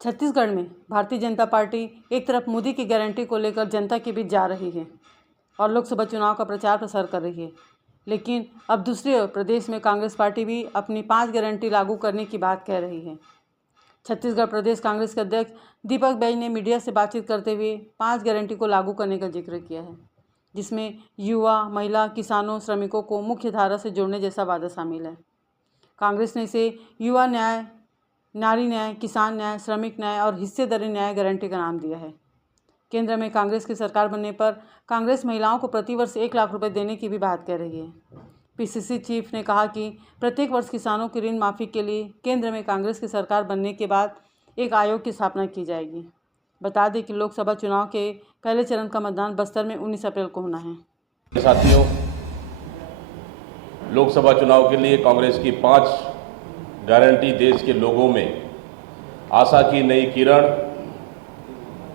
छत्तीसगढ़ में भारतीय जनता पार्टी एक तरफ मोदी की गारंटी को लेकर जनता के बीच जा रही है और लोकसभा चुनाव का प्रचार प्रसार कर रही है, लेकिन अब दूसरी ओर प्रदेश में कांग्रेस पार्टी भी अपनी 5 गारंटी लागू करने की बात कह रही है। छत्तीसगढ़ प्रदेश कांग्रेस के अध्यक्ष दीपक बैज ने मीडिया से बातचीत करते हुए 5 गारंटी को लागू करने का जिक्र किया है, जिसमें युवा, महिला, किसानों, श्रमिकों को मुख्य धारा से जोड़ने जैसा वादा शामिल है। कांग्रेस ने इसे युवा न्याय, नारी न्याय, किसान न्याय, श्रमिक न्याय और हिस्सेदारी न्याय गारंटी का नाम दिया है। केंद्र में कांग्रेस की सरकार बनने पर कांग्रेस महिलाओं को प्रतिवर्ष 1 लाख रुपए देने की भी बात कह रही है। पीसीसी चीफ ने कहा कि प्रत्येक वर्ष किसानों की ऋण माफी के लिए केंद्र में कांग्रेस की सरकार बनने के बाद एक आयोग की स्थापना की जाएगी। बता दें कि लोकसभा चुनाव के पहले चरण का मतदान बस्तर में 19 अप्रैल को होना है। साथियों, लोकसभा चुनाव के लिए कांग्रेस की 5 गारंटी देश के लोगों में आशा की नई किरण।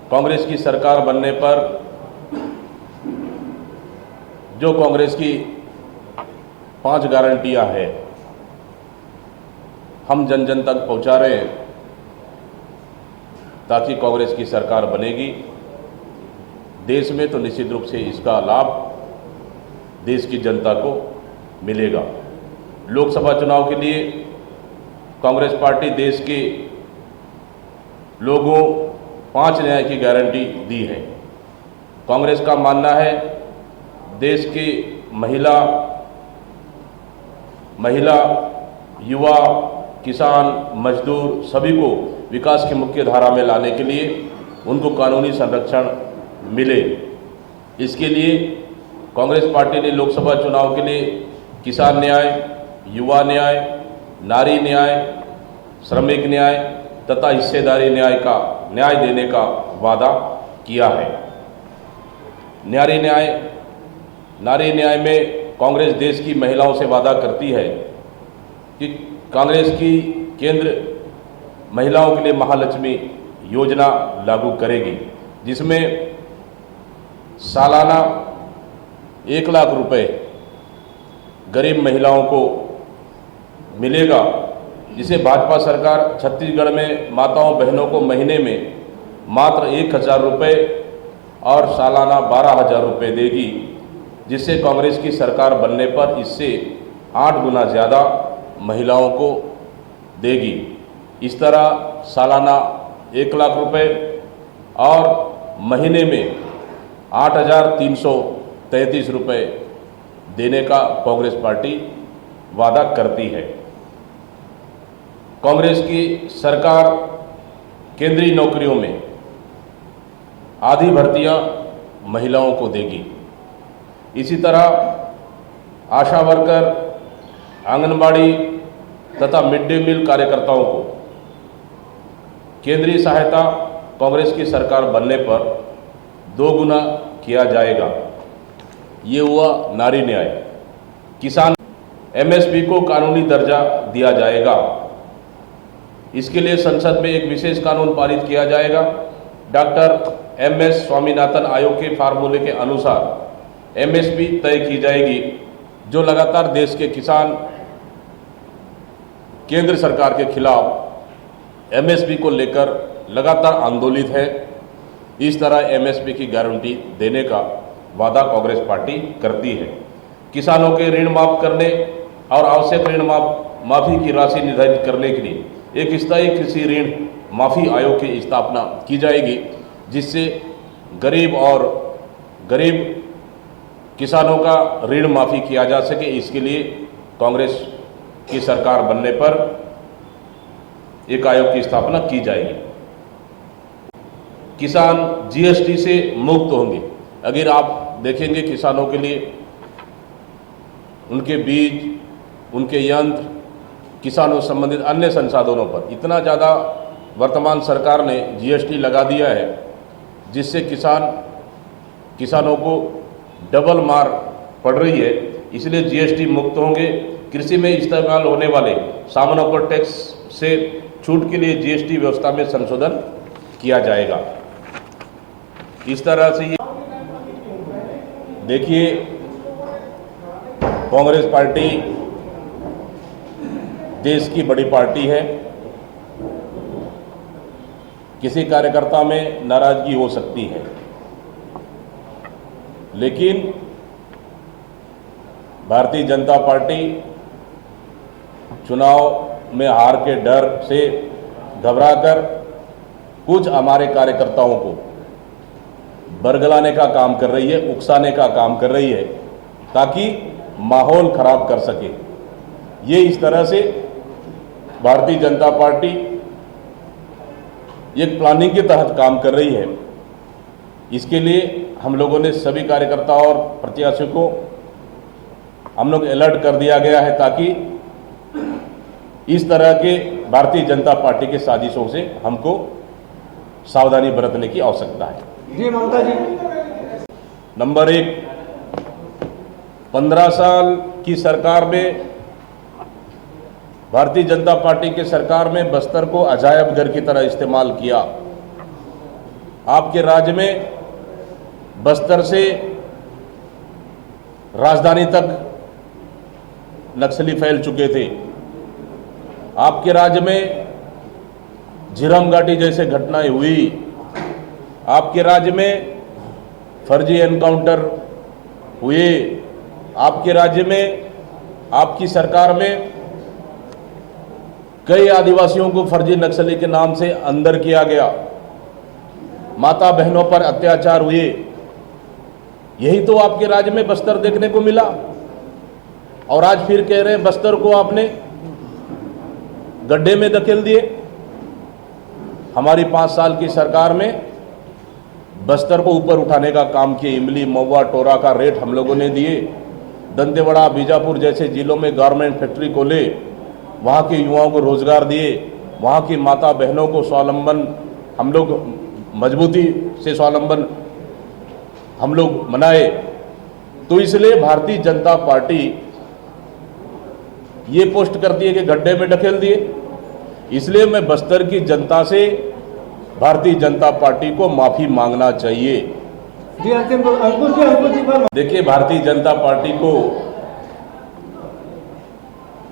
कांग्रेस की सरकार बनने पर जो कांग्रेस की 5 गारंटियां हैं, हम जन जन तक पहुंचा रहे हैं ताकि कांग्रेस की सरकार बनेगी देश में तो निश्चित रूप से इसका लाभ देश की जनता को मिलेगा। लोकसभा चुनाव के लिए कांग्रेस पार्टी देश के लोगों 5 न्याय की गारंटी दी है। कांग्रेस का मानना है देश की महिला, युवा, किसान, मजदूर सभी को विकास की मुख्य धारा में लाने के लिए उनको कानूनी संरक्षण मिले। इसके लिए कांग्रेस पार्टी ने लोकसभा चुनाव के लिए किसान न्याय, युवा न्याय, नारी न्याय, श्रमिक न्याय तथा हिस्सेदारी न्याय देने का वादा किया है। नारी न्याय में कांग्रेस देश की महिलाओं से वादा करती है कि कांग्रेस की केंद्र महिलाओं के लिए महालक्ष्मी योजना लागू करेगी, जिसमें सालाना 1 लाख रुपए गरीब महिलाओं को मिलेगा, जिसे भाजपा सरकार छत्तीसगढ़ में माताओं बहनों को महीने में मात्र 1,000 रुपये और सालाना 12,000 रुपये देगी, जिससे कांग्रेस की सरकार बनने पर इससे 8 गुना ज़्यादा महिलाओं को देगी। इस तरह सालाना 1 लाख रुपये और महीने में 8,333 रुपये देने का कांग्रेस पार्टी वादा करती है। कांग्रेस की सरकार केंद्रीय नौकरियों में आधी भर्तियां महिलाओं को देगी। इसी तरह आशा वर्कर, आंगनबाड़ी तथा मिड डे मील कार्यकर्ताओं को केंद्रीय सहायता कांग्रेस की सरकार बनने पर 2 गुना किया जाएगा। ये हुआ नारी न्याय। किसान एमएसपी को कानूनी दर्जा दिया जाएगा। इसके लिए संसद में एक विशेष कानून पारित किया जाएगा। डॉक्टर एमएस स्वामीनाथन आयोग के फार्मूले के अनुसार एमएसपी तय की जाएगी, जो लगातार देश के किसान केंद्र सरकार के खिलाफ एमएसपी को लेकर लगातार आंदोलित है। इस तरह एमएसपी की गारंटी देने का वादा कांग्रेस पार्टी करती है। किसानों के ऋण माफ करने और आवश्यक ऋण माफी की राशि निर्धारित करने के लिए एक स्थायी कृषि ऋण माफी आयोग की स्थापना की जाएगी, जिससे गरीब किसानों का ऋण माफी किया जा सके। इसके लिए कांग्रेस की सरकार बनने पर एक आयोग की स्थापना की जाएगी। किसान जीएसटी से मुक्त होंगे। अगर आप देखेंगे किसानों के लिए उनके बीज, उनके यंत्र, किसानों से संबंधित अन्य संसाधनों पर इतना ज़्यादा वर्तमान सरकार ने जीएसटी लगा दिया है, जिससे किसानों को डबल मार पड़ रही है। इसलिए जीएसटी मुक्त होंगे। कृषि में इस्तेमाल होने वाले सामानों पर टैक्स से छूट के लिए जीएसटी व्यवस्था में संशोधन किया जाएगा। इस तरह से ये देखिए, कांग्रेस पार्टी देश की बड़ी पार्टी है। किसी कार्यकर्ता में नाराजगी हो सकती है, लेकिन भारतीय जनता पार्टी चुनाव में हार के डर से घबराकर कुछ हमारे कार्यकर्ताओं को बरगलाने का काम कर रही है, उकसाने का काम कर रही है, ताकि माहौल खराब कर सके। ये इस तरह से भारतीय जनता पार्टी एक प्लानिंग के तहत काम कर रही है। इसके लिए हम लोगों ने सभी कार्यकर्ताओं और प्रत्याशियों को हम लोग अलर्ट कर दिया गया है, ताकि इस तरह के भारतीय जनता पार्टी के साजिशों से हमको सावधानी बरतने की आवश्यकता है। जी ममता जी। नंबर 1, 15 साल की सरकार में, भारतीय जनता पार्टी के सरकार में बस्तर को अजायब घर की तरह इस्तेमाल किया। आपके राज्य में बस्तर से राजधानी तक नक्सली फैल चुके थे। आपके राज्य में झीरम घाटी जैसे घटनाएं हुई। आपके राज्य में फर्जी एनकाउंटर हुए। आपके राज्य में, आपकी सरकार में कई आदिवासियों को फर्जी नक्सली के नाम से अंदर किया गया। माता बहनों पर अत्याचार हुए। यही तो आपके राज्य में बस्तर देखने को मिला। और आज फिर कह रहे हैं बस्तर को आपने गड्ढे में धकेल दिए। हमारी 5 साल की सरकार में बस्तर को ऊपर उठाने का काम किया। इमली, महुआ, टोरा का रेट हम लोगों ने दिए। दंतेवाड़ा, बीजापुर जैसे जिलों में गारमेंट फैक्ट्री खोले, वहाँ के युवाओं को रोजगार दिए, वहाँ की माता बहनों को स्वावलंबन हम लोग मजबूती से स्वावलंबन हम लोग बनाए। तो इसलिए भारतीय जनता पार्टी ये पोस्ट करती है कि गड्ढे में ढकेल दिए। इसलिए मैं बस्तर की जनता से भारतीय जनता पार्टी को माफी मांगना चाहिए। जी अंकुश जी पर देखिए, भारतीय जनता पार्टी को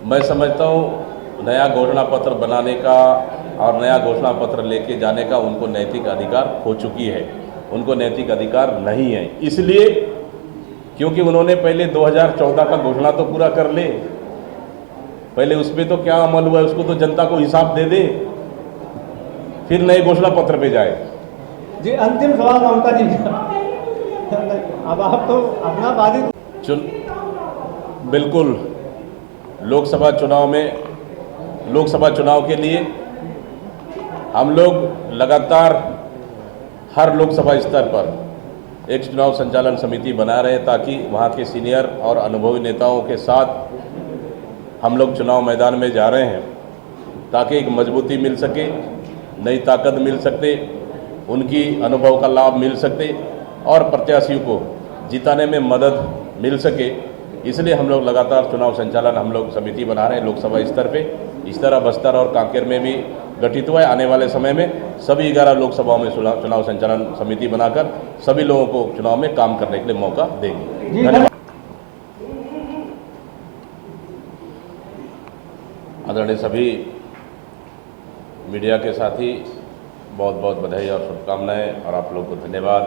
मैं समझता हूँ नया घोषणा पत्र बनाने का और नया घोषणा पत्र लेके जाने का उनको नैतिक अधिकार हो चुकी है। उनको नैतिक अधिकार नहीं है, इसलिए क्योंकि उन्होंने पहले 2014 का घोषणा तो पूरा कर ले। पहले उस पर तो क्या अमल हुआ है उसको तो जनता को हिसाब दे दे, फिर नए घोषणा पत्र पे जाए। जी अंतिम सवाल ममता जी। अब आप तो अपना बाधित बिल्कुल लोकसभा चुनाव के लिए हम लोग लगातार हर लोकसभा स्तर पर एक चुनाव संचालन समिति बना रहे हैं, ताकि वहाँ के सीनियर और अनुभवी नेताओं के साथ हम लोग चुनाव मैदान में जा रहे हैं, ताकि एक मजबूती मिल सके, नई ताकत मिल सकते, उनकी अनुभव का लाभ मिल सकते और प्रत्याशियों को जिताने में मदद मिल सके। इसलिए हम लोग लगातार चुनाव संचालन हम लोग समिति बना रहे हैं लोकसभा स्तर पे। इस तरह बस्तर और कांकेर में भी गठित हुआ है। आने वाले समय में सभी 11 लोकसभाओं में चुनाव संचालन समिति बनाकर सभी लोगों को चुनाव में काम करने के लिए मौका देंगे। धन्यवाद। आदरणीय सभी मीडिया के साथी, बहुत बहुत बधाई और शुभकामनाएं और आप लोगों को धन्यवाद।